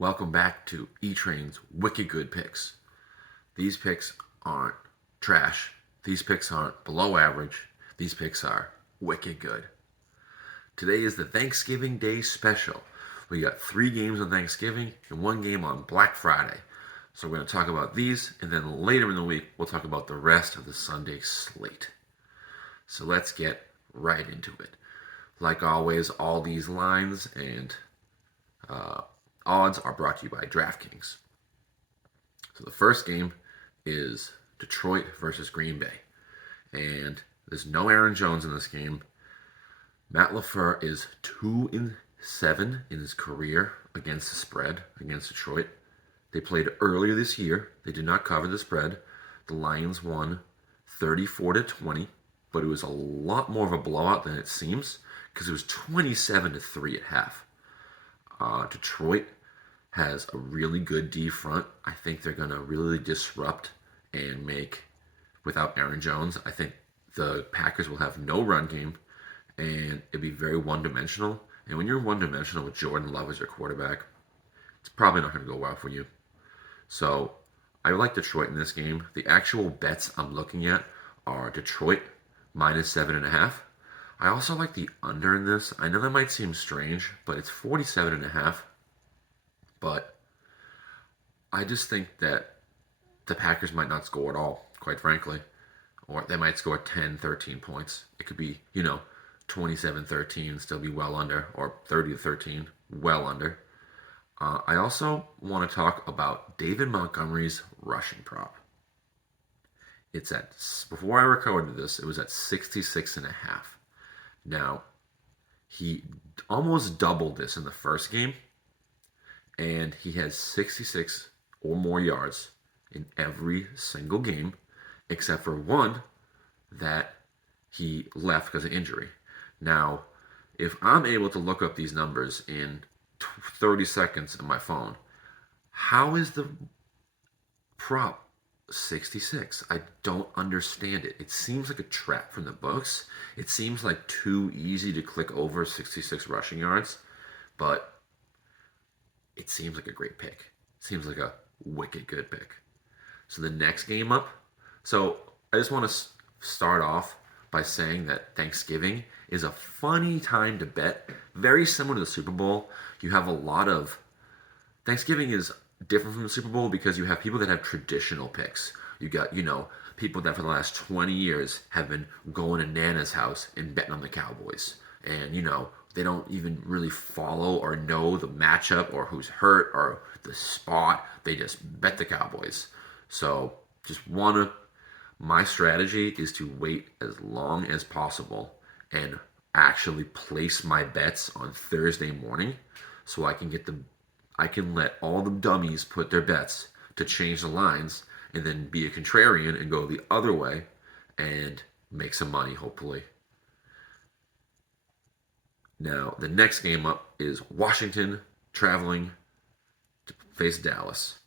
Welcome back to E-Train's Wicked Good Picks. These picks aren't trash. These picks aren't below average. These picks are wicked good. Today is the Thanksgiving Day special. We got 3 games on Thanksgiving and 1 game on Black Friday. So we're going to talk about these, and then later in the week, we'll talk about the rest of the Sunday slate. So let's get right into it. Like always, all these lines and odds are brought to you by DraftKings. So the first game is Detroit versus Green Bay. And there's no Aaron Jones in this game. Matt LaFleur is 2-7 in his career against the spread against Detroit. They played earlier this year. They did not cover the spread. The Lions won 34-20, but it was a lot more of a blowout than it seems because it was 27-3 at half. Detroit has a really good D front. I think they're going to really disrupt and make, without Aaron Jones, I think the Packers will have no run game and it'd be very one-dimensional. And when you're one-dimensional with Jordan Love as your quarterback, it's probably not going to go well for you. So I like Detroit in this game. The actual bets I'm looking at are Detroit minus 7.5. I also like the under in this. I know that might seem strange, but it's 47.5. But I just think that the Packers might not score at all, quite frankly. Or they might score 10, 13 points. It could be, 27-13, still be well under, or 30-13, well under. I also want to talk about David Montgomery's rushing prop. It's at, before I recorded this, it was at 66.5. Now, he almost doubled this in the first game, and he has 66 or more yards in every single game, except for one that he left because of injury. Now, if I'm able to look up these numbers in 30 seconds on my phone, how is the prop 66? I don't understand it. It seems like a trap from the books. It seems like too easy to click over 66 rushing yards, but it seems like a great pick. It seems like a wicked good pick. So the next game up. So I just want to start off by saying that Thanksgiving is a funny time to bet. Very similar to the Super Bowl. You have a lot of... Thanksgiving is different from the Super Bowl because you have people that have traditional picks. You got, people that for the last 20 years have been going to Nana's house and betting on the Cowboys. And, they don't even really follow or know the matchup or who's hurt or the spot. They just bet the Cowboys. So my strategy is to wait as long as possible and actually place my bets on Thursday morning so I can let all the dummies put their bets to change the lines and then be a contrarian and go the other way and make some money, hopefully. Now, the next game up is Washington traveling to face Dallas.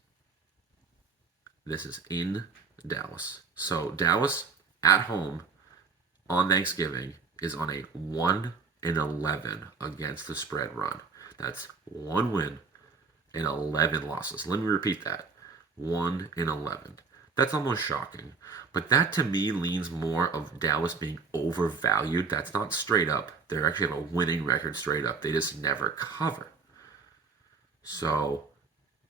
This is in Dallas. So Dallas at home on Thanksgiving is on a 1-11 against the spread run. That's 1 win and 11 losses. Let me repeat that. 1-11. That's almost shocking. But that to me leans more of Dallas being overvalued. That's not straight up. They actually have a winning record straight up. They just never cover. So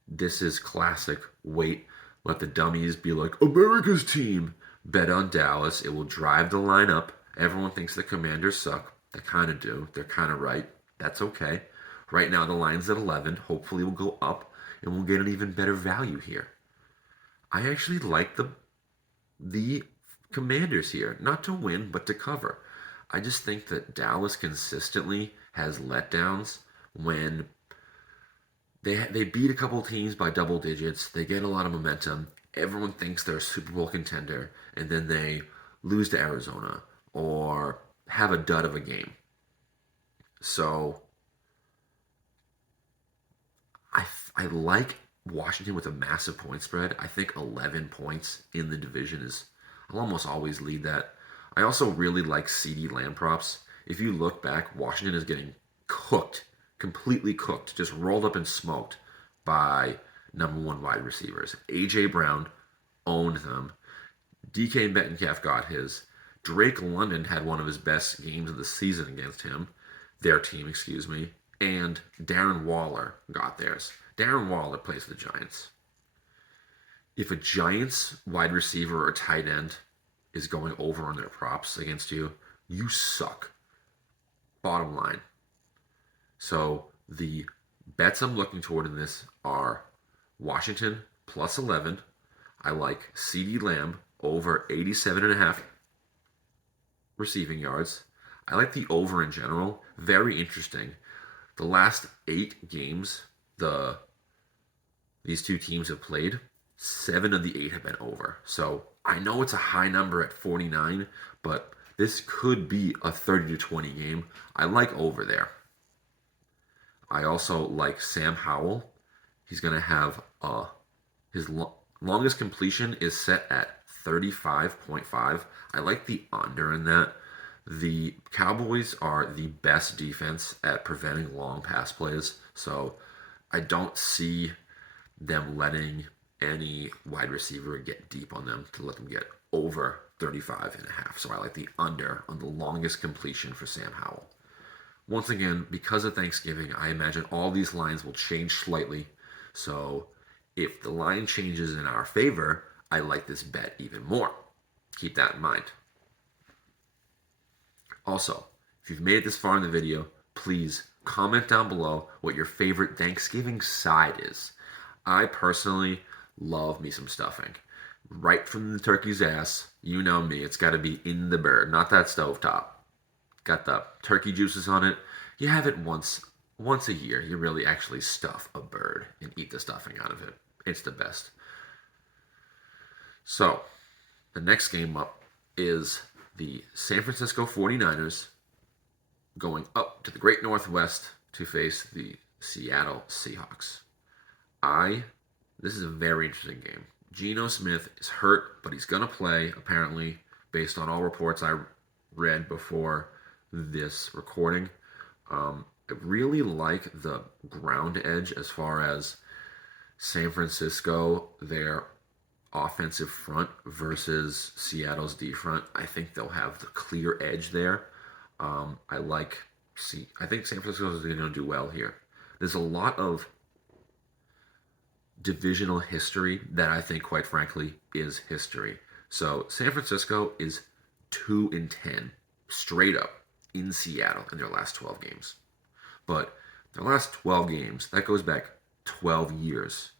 this is classic. Wait, let the dummies be like, America's team. Bet on Dallas. It will drive the line up. Everyone thinks the Commanders suck. They kind of do. They're kind of right. That's okay. Right now the line's at 11. Hopefully we'll go up and we'll get an even better value here. I actually like the Commanders here. Not to win, but to cover. I just think that Dallas consistently has letdowns when they beat a couple teams by double digits. They get a lot of momentum. Everyone thinks they're a Super Bowl contender, and then they lose to Arizona or have a dud of a game. So I like Washington with a massive point spread. I think 11 points in the division is... I'll almost always lead that. I also really like CeeDee Lamb props. If you look back, Washington is getting cooked, completely cooked, just rolled up and smoked by number one wide receivers. A.J. Brown owned them. DK Metcalf got his. Drake London had one of his best games of the season against him, their team, excuse me, and Darren Waller got theirs. Darren Waller plays for the Giants. If a Giants wide receiver or tight end is going over on their props against you, you suck. Bottom line. So the bets I'm looking toward in this are Washington plus 11. I like CeeDee Lamb over 87.5 receiving yards. I like the over in general. Very interesting. The last 8 games these two teams have played, 7 of the 8 have been over. So I know it's a high number at 49, but this could be a 30-20 game. I like over there. I also like Sam Howell. He's going to have his longest completion is set at 35.5. I like the under in that. The Cowboys are the best defense at preventing long pass plays, so I don't see them letting any wide receiver get deep on them to let them get over 35.5. So I like the under on the longest completion for Sam Howell. Once again, because of Thanksgiving, I imagine all these lines will change slightly. So if the line changes in our favor, I like this bet even more. Keep that in mind. Also, if you've made it this far in the video, please comment down below what your favorite Thanksgiving side is. I personally love me some stuffing. Right from the turkey's ass, you know me, it's got to be in the bird, not that stovetop. Got the turkey juices on it. You have it once a year. You really actually stuff a bird and eat the stuffing out of it. It's the best. So, the next game up is the San Francisco 49ers going up to the Great Northwest to face the Seattle Seahawks. This is a very interesting game. Geno Smith is hurt, but he's going to play, apparently, based on all reports I read before this recording. I really like the ground edge as far as San Francisco, their offensive front versus Seattle's D front. I think they'll have the clear edge there. I think San Francisco is going to do well here. There's a lot of divisional history that I think, quite frankly, is history. So San Francisco is 2-10 straight up in Seattle in their last 12 games. But their last 12 games, that goes back 12 years.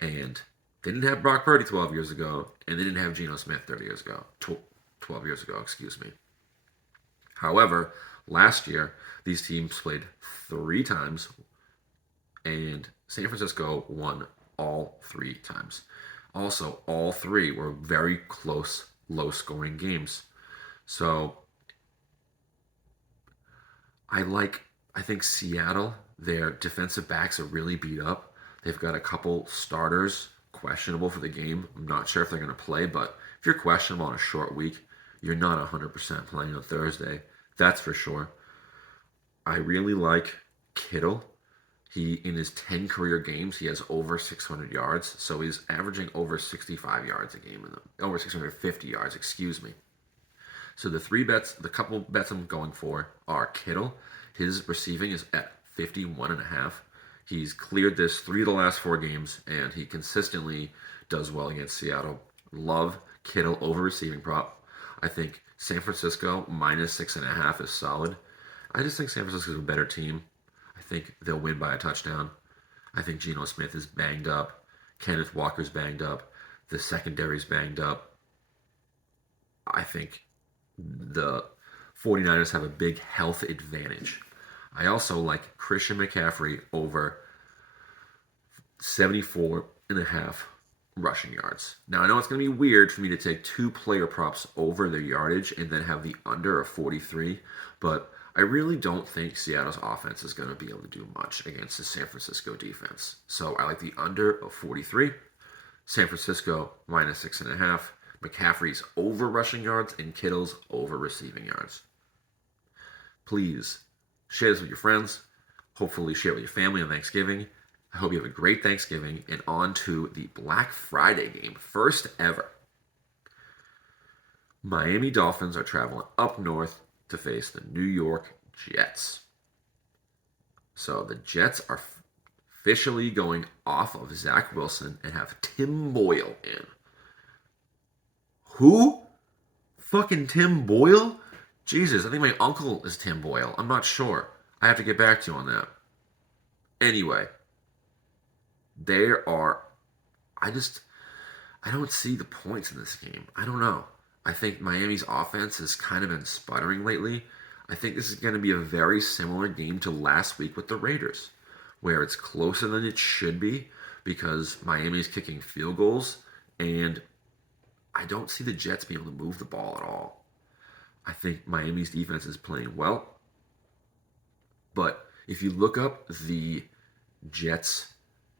And they didn't have Brock Purdy 12 years ago, and they didn't have Geno Smith 12 years ago, excuse me. However, last year, these teams played 3 times, and San Francisco won all 3 times. Also, all 3 were very close, low-scoring games. So, I think Seattle, their defensive backs are really beat up. They've got a couple starters questionable for the game. I'm not sure if they're going to play, but if you're questionable on a short week, you're not 100% playing on Thursday. That's for sure. I really like Kittle. In his 10 career games, he has over 600 yards, so he's averaging over 65 yards a game, over 650 yards, excuse me. So the couple bets I'm going for are Kittle. His receiving is at 51.5. He's cleared this 3 of the last 4 games, and he consistently does well against Seattle. Love Kittle over receiving prop. I think San Francisco minus 6.5 is solid. I just think San Francisco is a better team. I think they'll win by a touchdown. I think Geno Smith is banged up. Kenneth Walker's banged up. The secondary's banged up. I think the 49ers have a big health advantage. I also like Christian McCaffrey over 74.5 rushing yards. Now, I know it's going to be weird for me to take 2 player props over their yardage and then have the under of 43, but I really don't think Seattle's offense is going to be able to do much against the San Francisco defense. So I like the under of 43. San Francisco minus 6.5. McCaffrey's over rushing yards and Kittle's over receiving yards. Please share this with your friends. Hopefully share it with your family on Thanksgiving. I hope you have a great Thanksgiving, and on to the Black Friday game. First ever. Miami Dolphins are traveling up north to face the New York Jets. So the Jets are officially going off of Zach Wilson and have Tim Boyle in. Who? Fucking Tim Boyle? Jesus, I think my uncle is Tim Boyle. I'm not sure. I have to get back to you on that. Anyway, there are. I just. I don't see the points in this game. I don't know. I think Miami's offense has kind of been sputtering lately. I think this is going to be a very similar game to last week with the Raiders, where it's closer than it should be because Miami's kicking field goals, and I don't see the Jets being able to move the ball at all. I think Miami's defense is playing well, but if you look up the Jets'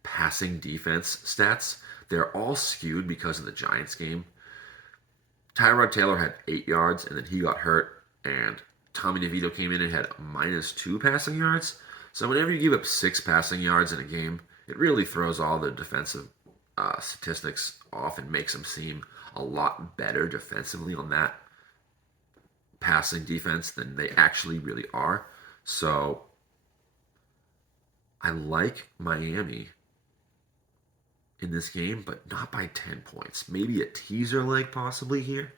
passing defense stats, they're all skewed because of the Giants game. Tyrod Taylor had 8 yards, and then he got hurt, and Tommy DeVito came in and had -2 passing yards. So whenever you give up 6 passing yards in a game, it really throws all the defensive statistics off and makes them seem a lot better defensively on that passing defense than they actually really are. So I like Miami in this game, but not by 10 points. Maybe a teaser leg possibly here.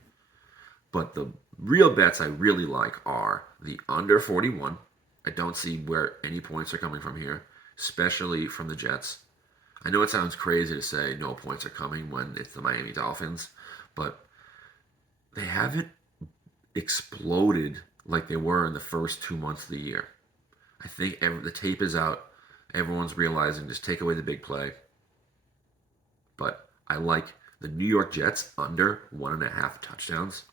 But the real bets I really like are the under 41. I don't see where any points are coming from here, especially from the Jets. I know it sounds crazy to say no points are coming when it's the Miami Dolphins, but they haven't exploded like they were in the first 2 months of the year. I think the tape is out. Everyone's realizing just take away the big play. But I like the New York Jets under 1.5 touchdowns.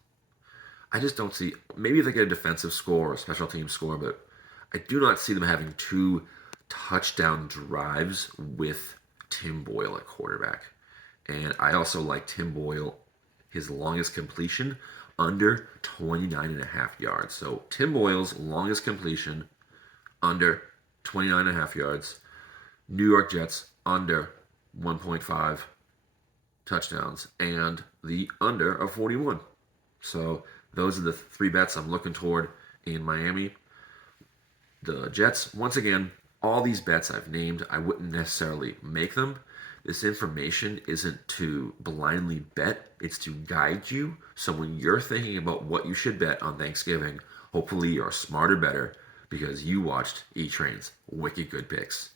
I just don't see, maybe they get a defensive score or a special team score, but I do not see them having 2 touchdown drives with Tim Boyle at quarterback. And I also like Tim Boyle, his longest completion, under 29.5 yards. So Tim Boyle's longest completion, under 29.5 yards. New York Jets, under 1.5 touchdowns, and the under of 41. So those are the 3 bets I'm looking toward in Miami. The Jets, once again, all these bets I've named, I wouldn't necessarily make them. This information isn't to blindly bet, it's to guide you. So when you're thinking about what you should bet on Thanksgiving, hopefully you're smarter, better, because you watched E-Train's Wicked Good Picks.